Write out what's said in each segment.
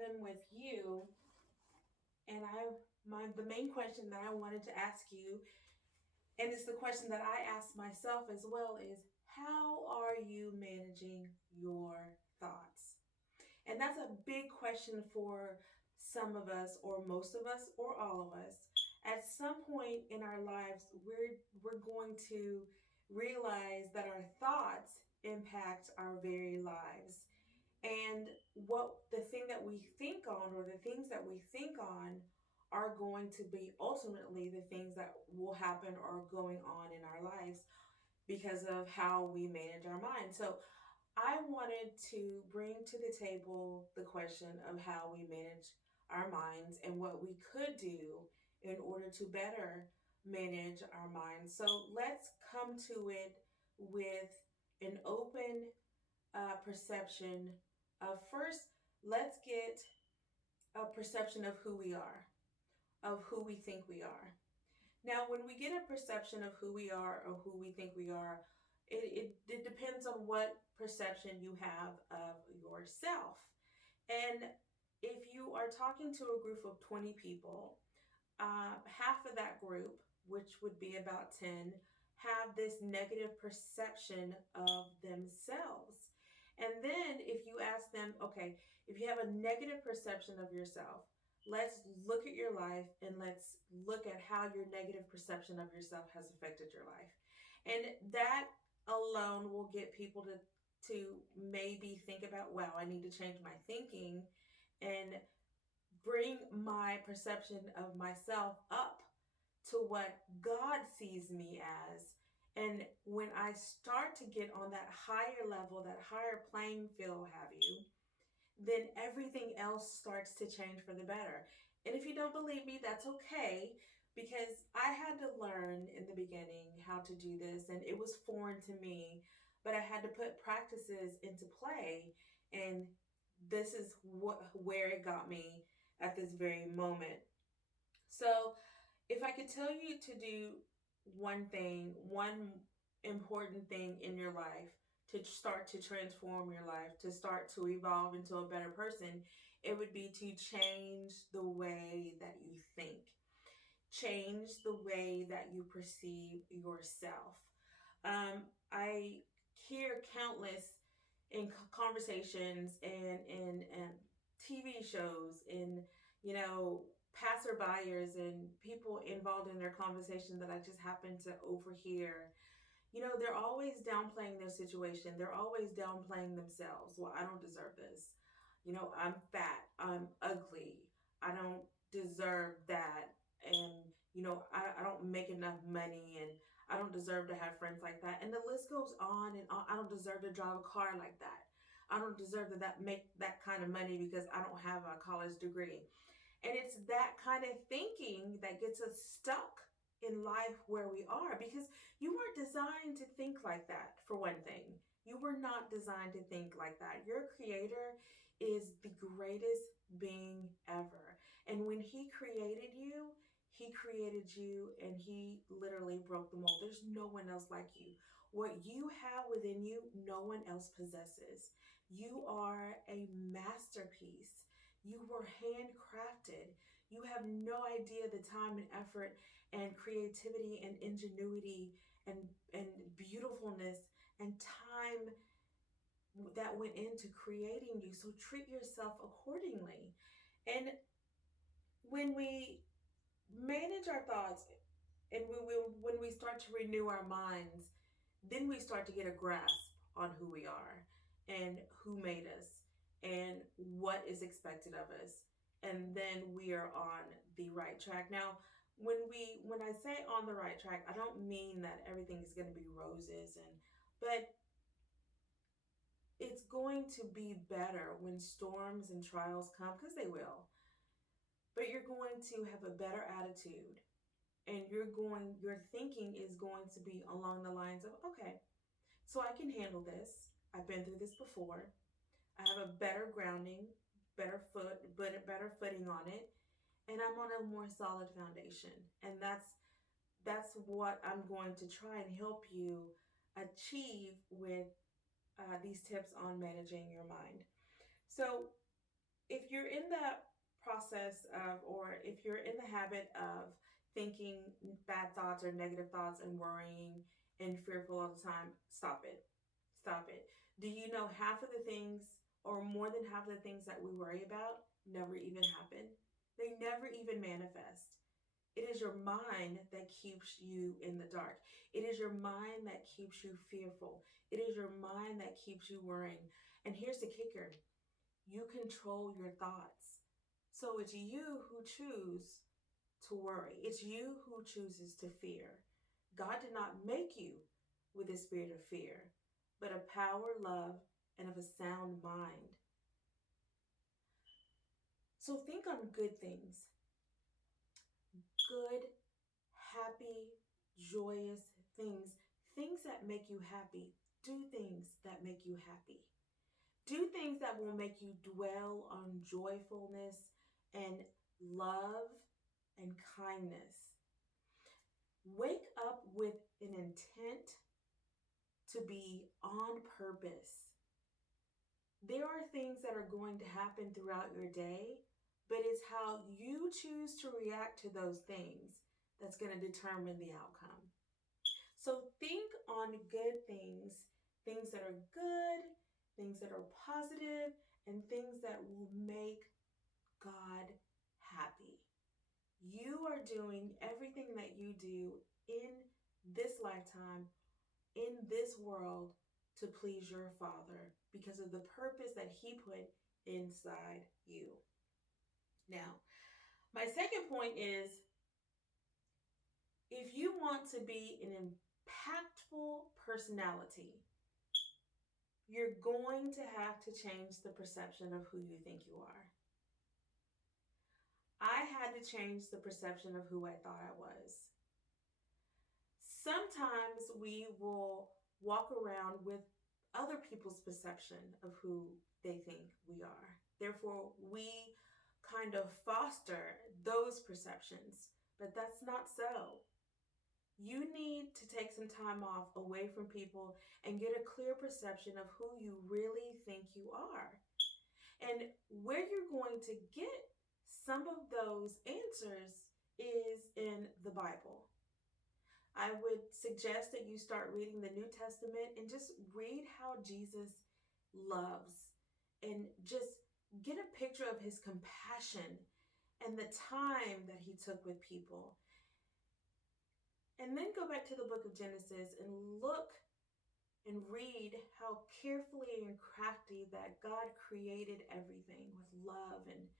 them with you. And the main question that I wanted to ask you, and it's the question that I ask myself as well, is how are you managing your thoughts? And that's a big question for some of us, or most of us, or all of us. At some point in our lives, we're going to realize that our thoughts impact our very lives. And what the thing that we think on, or the things that we think on, are going to be ultimately the things that will happen or are going on in our lives because of how we manage our mind. So I wanted to bring to the table the question of how we manage our minds and what we could do in order to better manage our minds. So let's come to it with an open perception of first, let's get a perception of who we are, of who we think we are. Now, when we get a perception of who we are or who we think we are, it depends on what perception you have of yourself. And if you are talking to a group of 20 people, half of that group, which would be about 10, have this negative perception of themselves. And then if you ask them, okay, if you have a negative perception of yourself, let's look at your life and let's look at how your negative perception of yourself has affected your life. And that alone will get people to maybe think about, wow, I need to change my thinking and bring my perception of myself up to what God sees me as. And when I start to get on that higher level, that higher playing field, have you, then everything else starts to change for the better. And if you don't believe me, that's okay, because I had to learn in the beginning how to do this, and it was foreign to me, but I had to put practices into play, and this is where it got me at this very moment. So, if I could tell you to do one thing, one important thing in your life to start to transform your life, to start to evolve into a better person, it would be to change the way that you think, change the way that you perceive yourself. I hear countless in conversations and TV shows and passerbyers and people involved in their conversation that I just happen to overhear. They're always downplaying their situation. They're always downplaying themselves. Well, I don't deserve this. I'm fat. I'm ugly. I don't deserve that. And, I don't make enough money and I don't deserve to have friends like that. And the list goes on and on. I don't deserve to drive a car like that. I don't deserve to make that kind of money because I don't have a college degree. And it's that kind of thinking that gets us stuck in life where we are, because you weren't designed to think like that, for one thing. You were not designed to think like that. Your creator is the greatest being ever. And when he created you and he literally broke the mold. There's no one else like you. What you have within you, no one else possesses. You are a masterpiece. You were handcrafted. You have no idea the time and effort and creativity and ingenuity and beautifulness and time that went into creating you. So treat yourself accordingly. And when we manage our thoughts and when we start to renew our minds, then we start to get a grasp on who we are and who made us and what is expected of us. And then we are on the right track. Now, when I say on the right track, I don't mean that everything is going to be roses, but it's going to be better when storms and trials come, because they will. But you're going to have a better attitude, and your thinking is going to be along the lines of, okay, so I can handle this. I've been through this before. I have a better grounding, better footing on it, and I'm on a more solid foundation. And that's what I'm going to try and help you achieve with these tips on managing your mind. So if you're in the process of, or if you're in the habit of thinking bad thoughts or negative thoughts and worrying and fearful all the time, stop it. Stop it. Do you know half of the things, or more than half of the things that we worry about, never even happen? They never even manifest. It is your mind that keeps you in the dark. It is your mind that keeps you fearful. It is your mind that keeps you worrying. And here's the kicker: you control your thoughts. So it's you who choose to worry. It's you who chooses to fear. God did not make you with a spirit of fear, but of power, love, and of a sound mind. So think on good things, good, happy, joyous things, things that make you happy. Do things that make you happy. Do things that will make you dwell on joyfulness and love and kindness. Wake up with an intent to be on purpose. There are things that are going to happen throughout your day, but it's how you choose to react to those things that's going to determine the outcome. So think on good things, things that are good, things that are positive, and things that will make God happy. You are doing everything that you do in this lifetime, in this world, to please your Father because of the purpose that He put inside you. Now, my second point is, if you want to be an impactful personality, you're going to have to change the perception of who you think you are. I had to change the perception of who I thought I was. Sometimes we will walk around with other people's perception of who they think we are. Therefore, we kind of foster those perceptions, but that's not so. You need to take some time off away from people and get a clear perception of who you really think you are. And where you're going to get some of those answers is in the Bible. I would suggest that you start reading the New Testament and just read how Jesus loves, and just get a picture of his compassion and the time that he took with people. And then go back to the book of Genesis and look and read how carefully and crafty that God created everything with love and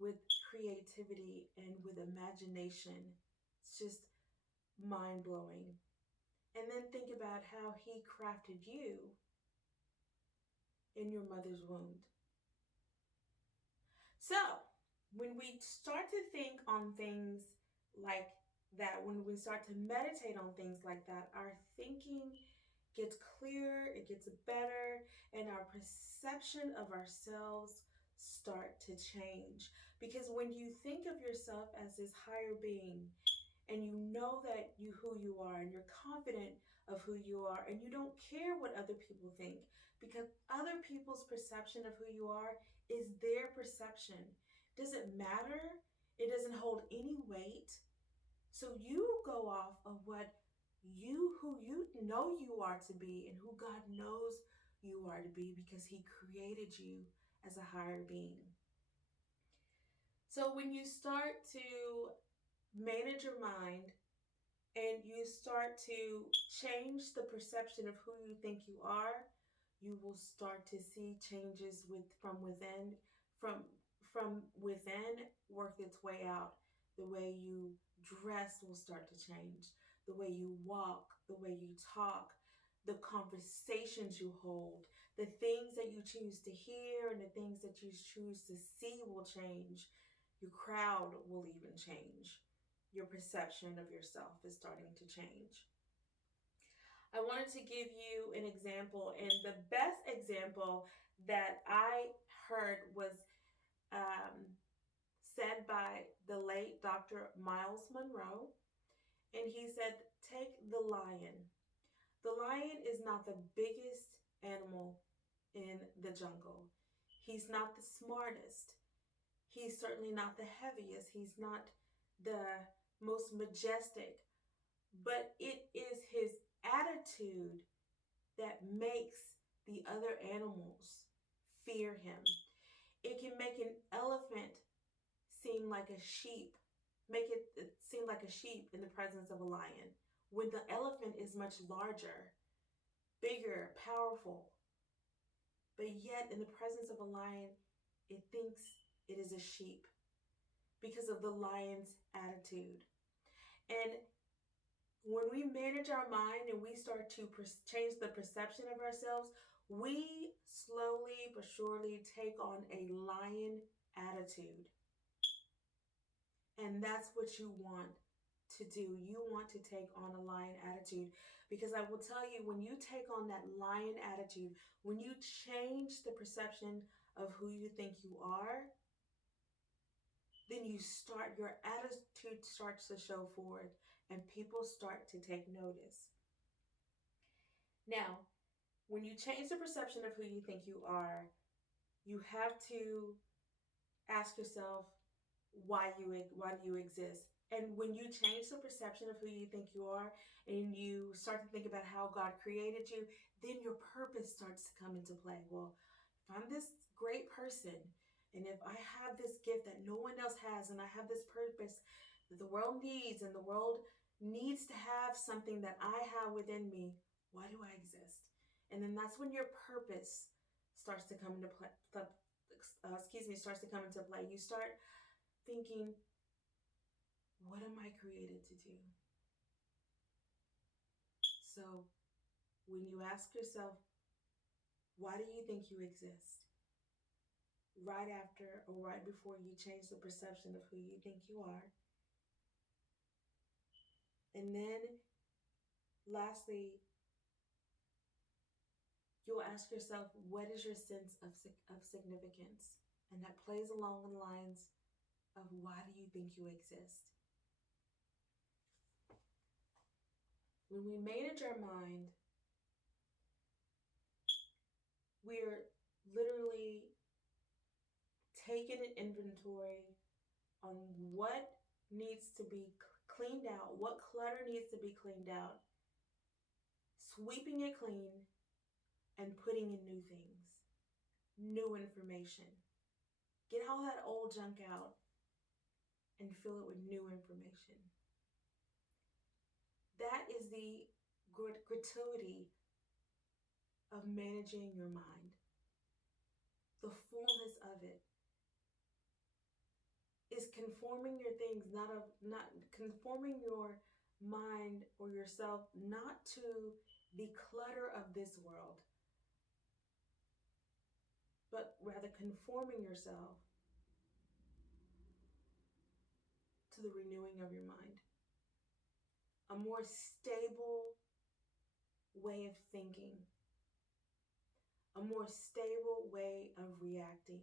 with creativity and with imagination. It's just mind blowing. And then think about how he crafted you in your mother's womb. So, when we start to think on things like that, when we start to meditate on things like that, our thinking gets clearer, it gets better, and our perception of ourselves start to change. Because when you think of yourself as this higher being, and you know that you who you are, and you're confident of who you are, and you don't care what other people think, because other people's perception of who you are is their perception. Does it matter? It doesn't hold any weight. So you go off of what who you know you are to be, and who God knows you are to be, because he created you as a higher being. So when you start to manage your mind and you start to change the perception of who you think you are, you will start to see changes from within work its way out. The way you dress will start to change. The way you walk, the way you talk, the conversations you hold, the things that you choose to hear and the things that you choose to see will change. Your crowd will even change. Your perception of yourself is starting to change. I wanted to give you an example, and the best example that I heard was said by the late Dr. Miles Monroe. And he said, take the lion. The lion is not the biggest animal in the jungle. He's not the smartest. He's certainly not the heaviest. He's not the most majestic. But it is his attitude that makes the other animals fear him. It can make an elephant seem like a sheep, make it seem like a sheep in the presence of a lion, when the elephant is much larger, bigger, powerful. But yet, in the presence of a lion, it thinks it is a sheep because of the lion's attitude. And when we manage our mind and we start to change the perception of ourselves, we slowly but surely take on a lion attitude. And that's what you want to do. You want to take on a lion attitude, because I will tell you, when you take on that lion attitude, when you change the perception of who you think you are, then your attitude starts to show forward and people start to take notice. Now, when you change the perception of who you think you are, you have to ask yourself why do you exist? And when you change the perception of who you think you are and you start to think about how God created you, then your purpose starts to come into play. Well, if I'm this great person, and if I have this gift that no one else has, and I have this purpose that the world needs, and the world needs to have something that I have within me, why do I exist? And then that's when your purpose starts to come into play. Starts to come into play. You start thinking, what am I created to do? So when you ask yourself, why do you think you exist? Right after or right before you change the perception of who you think you are. And then lastly, you'll ask yourself, what is your sense of significance? And that plays along the lines of, why do you think you exist? When we manage our mind, we're literally taking an inventory on what needs to be cleaned out, what clutter needs to be cleaned out, sweeping it clean, and putting in new things, new information. Get all that old junk out and fill it with new information. That is the gratuity of managing your mind. The fullness of it is conforming your things, not conforming your mind or yourself, not to the clutter of this world, but rather conforming yourself to the renewing of your mind. A more stable way of thinking, a more stable way of reacting.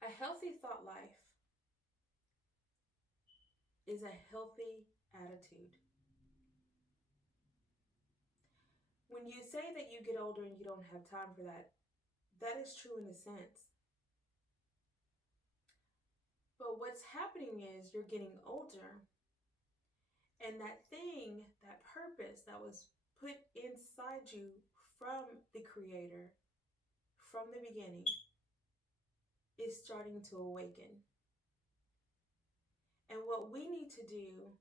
A healthy thought life is a healthy attitude. When you say that you get older and you don't have time for that, that is true in a sense. But what's happening is you're getting older, and that thing, that purpose that was put inside you from the Creator, from the beginning, is starting to awaken. And what we need to do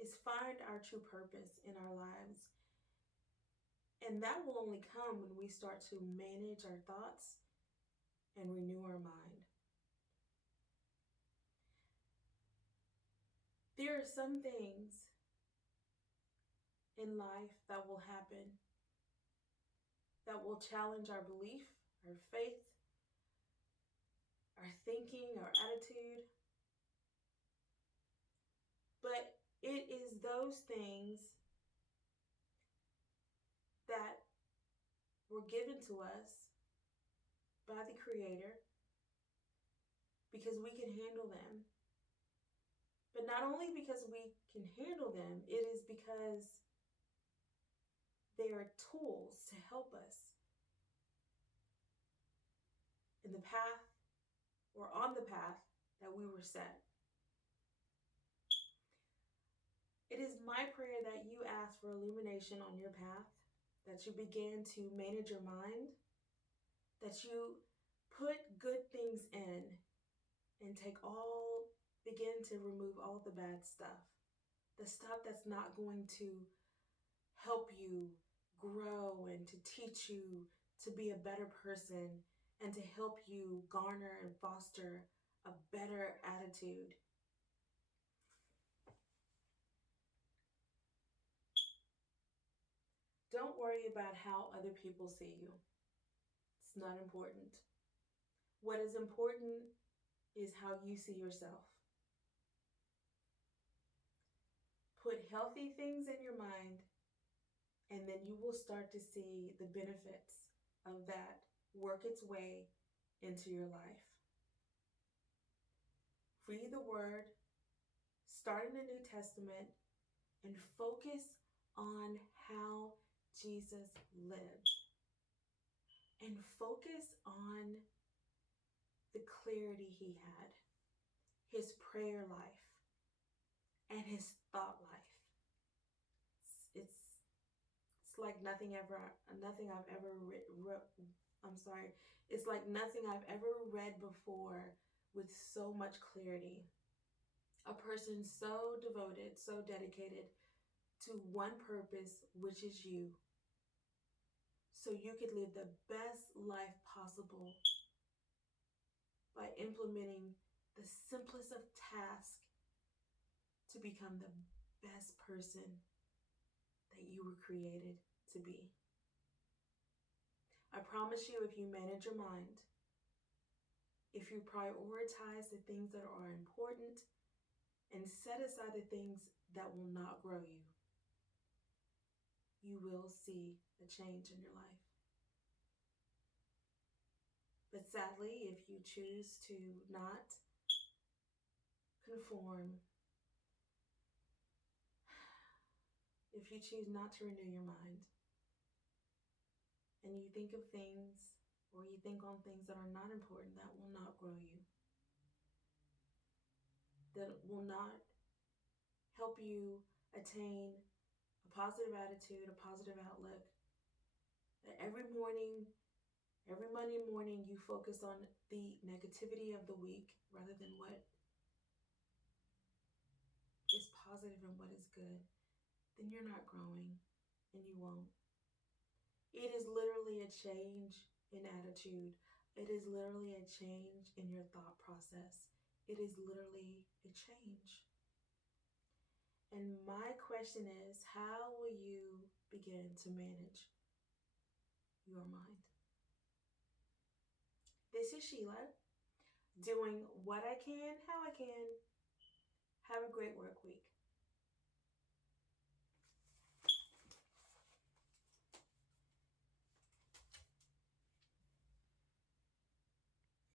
is find our true purpose in our lives. And that will only come when we start to manage our thoughts and renew our mind. There are some things in life that will happen that will challenge our belief, our faith, our thinking, our attitude. But it is those things that were given to us by the Creator because we can handle them. But not only because we can handle them, it is because they are tools to help us in the path or on the path that we were set. It is my prayer that you ask for illumination on your path, that you begin to manage your mind, that you put good things in and begin to remove all the bad stuff, the stuff that's not going to help you grow and to teach you to be a better person and to help you garner and foster a better attitude. Don't worry about how other people see you. It's not important. What is important is how you see yourself. Put healthy things in your mind, and then you will start to see the benefits of that work its way into your life. Read the Word, start in the New Testament, and focus on how Jesus lived. And focus on the clarity he had, his prayer life, and his thought life. It's like nothing I've ever It's like nothing I've ever read before with so much clarity. A person so devoted, so dedicated to one purpose, which is you. So you could live the best life possible by implementing the simplest of tasks to become the best person that you were created to be. I promise you, if you manage your mind, if you prioritize the things that are important and set aside the things that will not grow you, you will see a change in your life. But sadly, if you choose to not conform, if you choose not to renew your mind, and you think of things or you think on things that are not important, that will not grow you, that will not help you attain a positive attitude, a positive outlook, that every Monday morning, you focus on the negativity of the week rather than what is positive and what is good, then you're not growing, and you won't. It is literally a change in attitude. It is literally a change in your thought process. It is literally a change. And my question is, how will you begin to manage your mind? This is Sheila, doing what I can, how I can. Have a great work week.